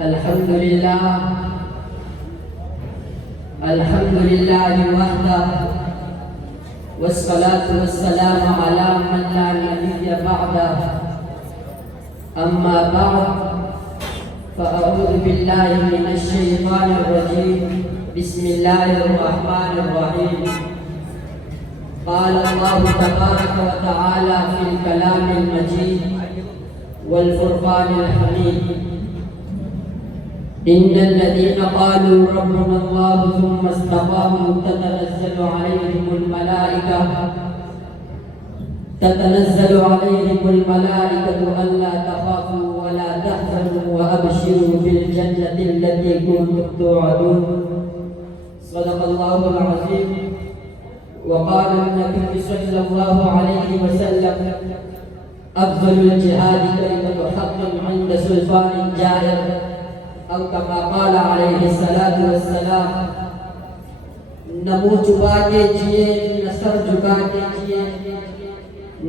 الحمد لله الحمد لله وحده والصلاة والسلام على من لا نبي بعده أما بعد فأعوذ بالله من الشيطان الرجيم بسم الله الرحمن الرحيم قال الله تبارك وتعالى في الكلام المجيد والفرقان الحميد إن الذين قالوا ربنا الله ثم استقاموا تتنزل عليهم الملائكة ألا تخافوا ولا تحزنوا وأبشروا بالجنة التي كنتم توعدون صدق الله العظيم. وقال النبي صلى الله عليه وسلم أفضل الجهاد كلمة حق عند سلطان جائر أو كما قال عليه الصلاة والسلام. نہ منہ چھپا کے جیے نہ سر جھکا کے جیے،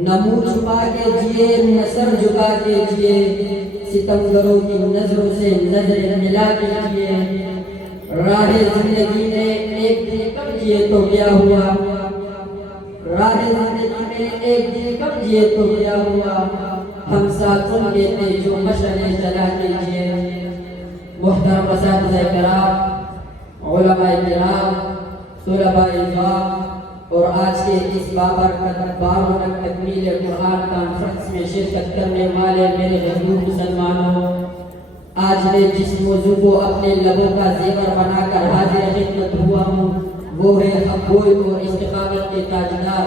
نہ منہ چھپا کے جیے نہ سر جھکا کے جیے، ستمگروں کی نظروں سے نظریں ملا کے جیے. راہ زندگی میں ایک دن کم جیے تو کیا ہوا، راہ زندگی میں ایک دن کم جیے تو کیا ہوا، ہم ساتھ ان کے تھے جو مشعلیں جلا کے جیے. محترم اساتذہ کرام، علماء کرام، طلباء اکرام اور آج کے اس بابرکت 12 تکمیل قرآن کانفرنس میں شرکت کرنے والے میرے حضور مسلمانوں، آج میں جس موضوع کو اپنے لبوں کا زیور بنا کر حاضر خدمت ہوا ہوں وہ ہے حق گوئی اور استقامت کے تاجدار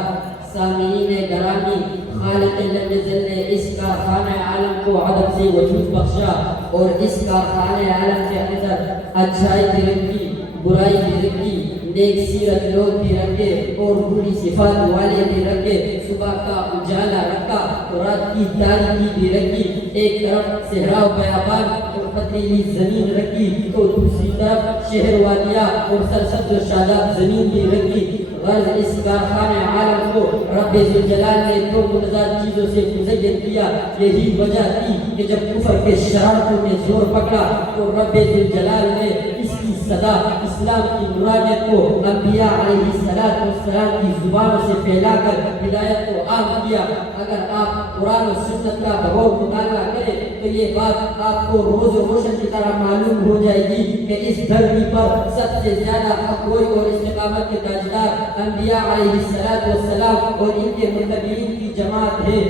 سامعین گرامی. خالق لم یزل نے اس کا خانہ عالم کو عدم سے وجود بخشا اور اس کا خانہ عالم کے اندر اچھائی بھی رکھی، برائی بھی رکھی، نیک سیرت لوگ بھی رکھے اور بری صفات والے بھی رکھے. صبح کا اجالا رکھا تو رات کی تاریکی بھی رکھی. ایک طرف صحرا و بیابان اور پتیلی زمین رکھی تو دوسری طرف شہر وادیاں اور سرسبز و شاداب زمین بھی رکھی. غرض اس کارخانہ عالم کو رب ذوالجلال نے دو متضاد چیزوں سے مزین کیا. یہی وجہ تھی کہ جب کفر کے شرارتوں نے زور پکڑا تو رب ذوالجلال نے اس کی صدا اسلام کی نورانیت کو انبیاء علیہ السلام کی زبانوں سے پھیلا کر ہدایت کو عام کیا. اگر آپ قرآن و سنت کا بغور مطالعہ کریں تو یہ بات آپ کو روز و روشن کی طرح معلوم ہو جائے گی کہ اس دھرتی پر سب سے زیادہ حق گوئی اور استقامت کے تاجدار انبیاء علیہ السلام اور ان کے متبعین کی جماعت ہے.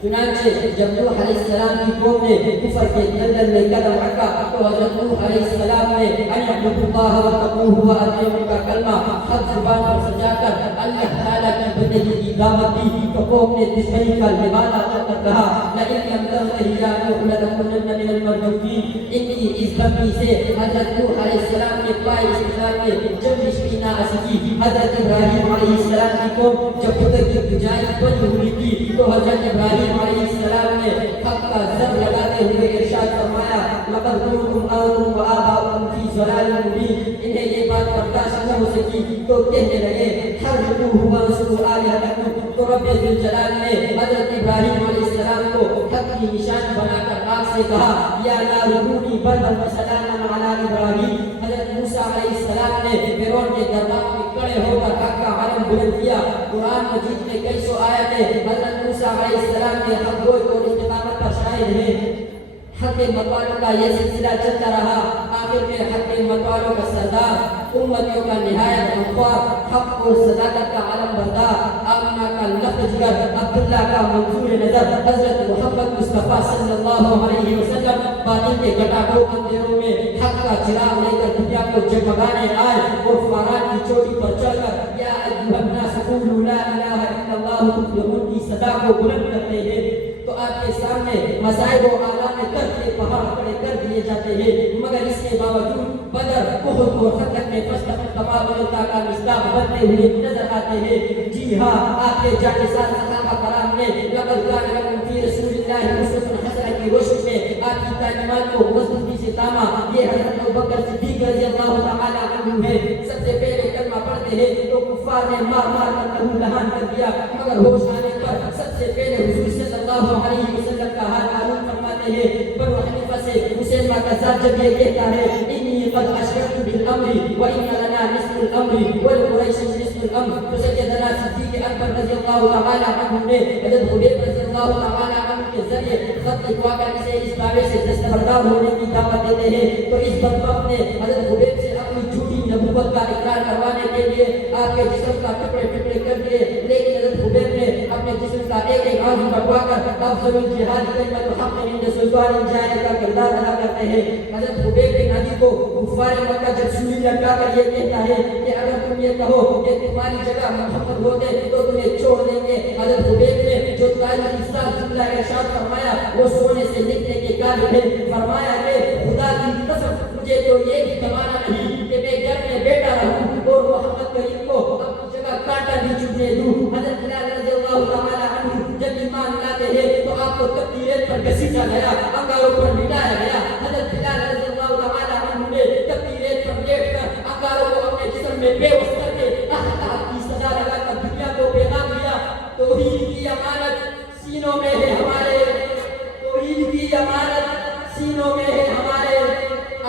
چنانچہ جب نوح علیہ السلام کی قوم نے کفر کے دلدل میں قدم رکھا تو حضرت نوح علیہ السلام نے ان اعبدوا اللہ واتقوہ واتقوا کا کلمہ حق زبان پر سجا کر اللہ تعالیٰ کی بندگی کی دعوت دی تو قوم نے دشمنی کا لبادہ کر کہا لئن لم تنتہی یا نوح لنکونن من المردودین. ان کی اس دھمکی سے حضرت نوح علیہ السلام کے پائے استقلال میں جنبش کی نہ سکی. حضرت ابراہیم علیہ السلام کی قوم جب خدا کی بجائی بند ہوئی تھی تو حضرت ابراہیم علیہ السلام نے حق کا زر لگاتے ہوئے ارشاد فرمایا لقد کنتم انتم وآباؤکم فی ضلال مبین. انہیں یہ بات برداشت نہ ہو سکی تو کہنے لگے حرقوہ وانصروا آلہتکم. تو رب ذوالجلال نے حضرت ابراہیم علیہ السلام کو حق کی نشان بنا کر آگ سے کہا یا نار کونی بردا وسلاما علی ابراہیم. حضرت موسیٰ علیہ السلام نے فرعون کے دربار میں کھڑے ہو کر حق کا علم بلند کیا. قرآن مجید میں کئی سو آیتیں حضرت موسیٰ علیہ السلام کے حق گوئی اور استقامت پر شاہد ہیں. حق متوالوں کا یہ سلسلہ چلتا رہا. آخر میں حق متوالوں کا سردار، امتیوں کا نہایت غمخوار، حق اور صداقت کا علم بردار، آمنہ کا لفظ جگر، عبداللہ کا منظور نظر حضرت محمد مصطفیٰ صلی اللہ علیہ وسلم باطل کے گھٹاکوں اندھیروں میں حق کا چراغ لے کر دنیا کو جگمگانے آئے اور فاران کی چوٹی پر چڑھ کر یا ایھا الناس قولوا لا الہ الا اللہ تفلحون کی صدا کو بلند کرتے ہیں. تو آپ کے سامنے مصائب و آلام درد کے پہاڑ کھڑے کر دیے جاتے ہیں، مگر اس کے باوجود بدر، احد اور خندق میں تمام کا مصداق بنتے ہوئے نظر آتے ہیں. جی ہاں، آپ کے جانسار صحابہ کرام نے لقد کان لکم فی رسول اللہ اسوۃ حسنہ کی روشنی میں آپ کی تعلیمات کو مضبوطی سے تاما. یہ حضرت ابوبکر صدیق رضی اللہ تعالی عنہ ہے. سب سے پہلے کلمہ پڑھتے ہیں تو کفار نے مار مار کر لہو لہان کر دیا، مگر ہوش آنے پر سب سے پہلے حضور صلی اللہ علیہ وسلم کا حال معلوم فرماتے ہیں. بنو حنیفہ سے مسلمہ کا ذات جب یہ کہتا ہے انی قد اشرکت بالامر وان لنا نصف الامر ولقریش نصف الامر، تو سیدنا صدیق اکبر رضی اللہ تعالی عنہ نے حضرت حبیب رضی اللہ تعالی عنہ کے ذریعے خط لکھوا کر اسے اس دعوے سے دستبردار ہونے کی دعوت دیتے ہیں. تو اس بدبخت نے حضرت حبیب سے اپنی جھوٹی نبوت کا اقرار کروانے کے لیے آپ کے جسم کا ٹکڑے ٹکڑے کر دیے، لیکن حضرت حبیب نے اپنے جسم کا ایک ایک عضو کٹوا کر افضل الجہاد کلمۃ الحق عند سلطان الجاہل کا کردار ادا کرتے ہیں. حضرت حبیب بن عدی کو کفار مکہ جب سولی لٹکا کر یہ کہتا ہے کہ اگر تم یہ کہو کہ تمہاری جگہ محمد ہوتے تو تمہیں چھوڑ دیں گے. حضرت حبیب نے جو تاریخ حصہ جملہ ارشاد فرمایا وہ سونے سے لکھنے کے قابل ہے. فرمایا کہ خدا کی قسم مجھے تو یہ بھی تمنا نہیں کہ میں گھر میں بیٹھا رہوں اور محمد کریم کو اپنی جگہ کانٹا بھی چبھنے دوں. حضرت بلال رضی اللہ تعالی عنہ جب ایمان لاتے ہیں تو آپ کو تکبیرات پر گھسیٹا گیا، انگاروں پر لٹایا گیا. حضرت بلال رضی اللہ تعالی عنہ نے تکبیرات پر لیٹ کر انگاروں کو اپنے جسم میں بے وس کر کے احتاب کی صدا لگا کر دنیا کو پیغام دیا توحید کی امانت سینوں میں ہے ہمارے، توحید کی امانت سینوں میں ہے ہمارے،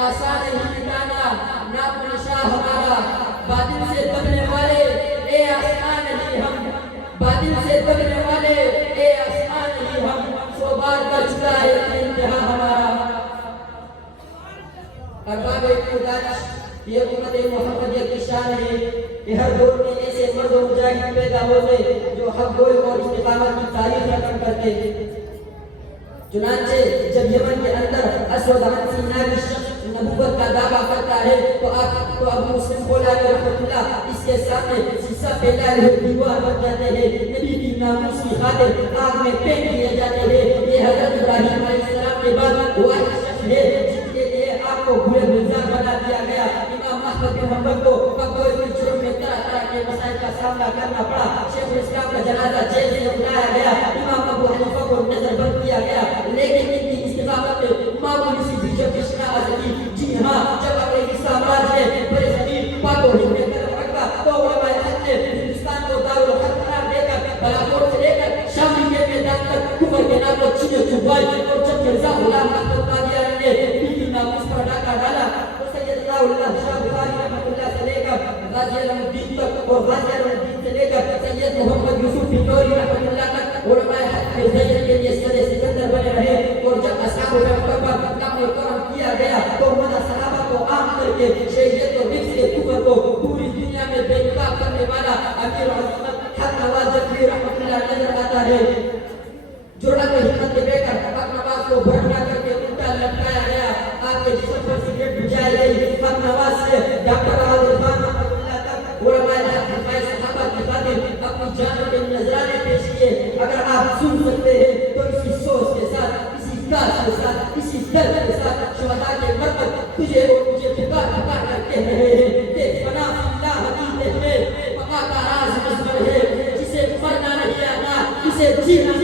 آسان ہی مٹانا ناپ نشاں ہمارا، باطل سے دبنے والے اے آسان ہی ہم، باطل سے دبنے والے اے آسان ہی ہم، سو بار کا چکا ہے انتہا ہمارا. ارباب دانش یہ امت محمدیہ کی شان ہے کہ ہر دور میں ایسے مرد و مجاہد پیدا ہوتے جو حق گوئی اور استقامت کی تاریخ رقم کرتے. چنانچہ جب یمن کے اندر اسود عنسی نامی شخص نبوت کا دعویٰ کرتا ہے تو ابو مسلم بولانی رحمۃ اللہ اس کے سامنے سیسا پھیلائے ہوئے دیوار بن جاتے ہیں، نبی کی ناموس کی خاطر آگ میں پھینک دیے جاتے ہیں. یہ حضرت ابراہیم علیہ السلام کے بعد وہ شخص ہے جس کے لیے آپ کو بھولے گلزار بنا دیا گیا. امام احمد بن حنبل کو قبضے کی جرم میں طرح طرح کے مسائل کا سامنا کرنا پڑا. شیخ الاسلام کا جنازہ جیل سے اٹھایا گیا، امام ابو حنیفہ کو نظر بند کیا گیا، لیکن ان کی استقامت میں معمولی سی بھی جب اشراء کی. جی ہاں، جب انگریزی سامراج نے بڑے زمین پاک و ہند میں قدم رکھا تو علماء حق نے ہندوستان کو دارالحق قرار دے کر بالاکوٹ سے لے کر شامی کے میدان تک کفر کے نام کو چینے چبھائی. اور جب مرزا غلام احمد قادیانی نے ان کی ناموس پر ڈاکہ ڈالا تو سید اللہ شاہ بخاری رحمۃ اللہ سے لے کر غازی علم الدین تک اور غازی علم الدین سے لے کر سید محمد یوسف بنوری رحمۃ اللہ تک علماء حق کے ذریعے کے لیے سر سکندر بنے رہے. اور جب اصحاب پیغمبر پر نام کرم کیا گیا تو مدہ صحابہ کو عام کر کے شہیدیت اور رفض کے کفر کو پوری دنیا میں بے نقاب کرنے والا امیر عظمت حق نواز جعفری رحمۃ اللہ نظر آتا ہے. جرأت و ہمت کے بے کر حق نواز کو بھڑکا کر کے الٹا لٹکایا گیا، آپ کے جسم پر سگریٹ بجھائی گئی. حق نواز سے ڈاکٹر بہادر خان رحمۃ اللہ تک علماء حق دفاع صحابہ کی خاطر اپنی جانوں کے نذرانے پیش کیے. اگر آپ سن سکتے ہیں تو اسی سوچ کے ساتھ، اسی کاش کے ساتھ، اسی درد کے ساتھ شہداء کے مرکز تجھے اور مجھے پکار پکار کر کہہ رہے ہیں کہ فنا اللہ حقیقت ہے، بقا کا راز مصبر ہے، جسے مرنا نہیں آتا، جسے جینا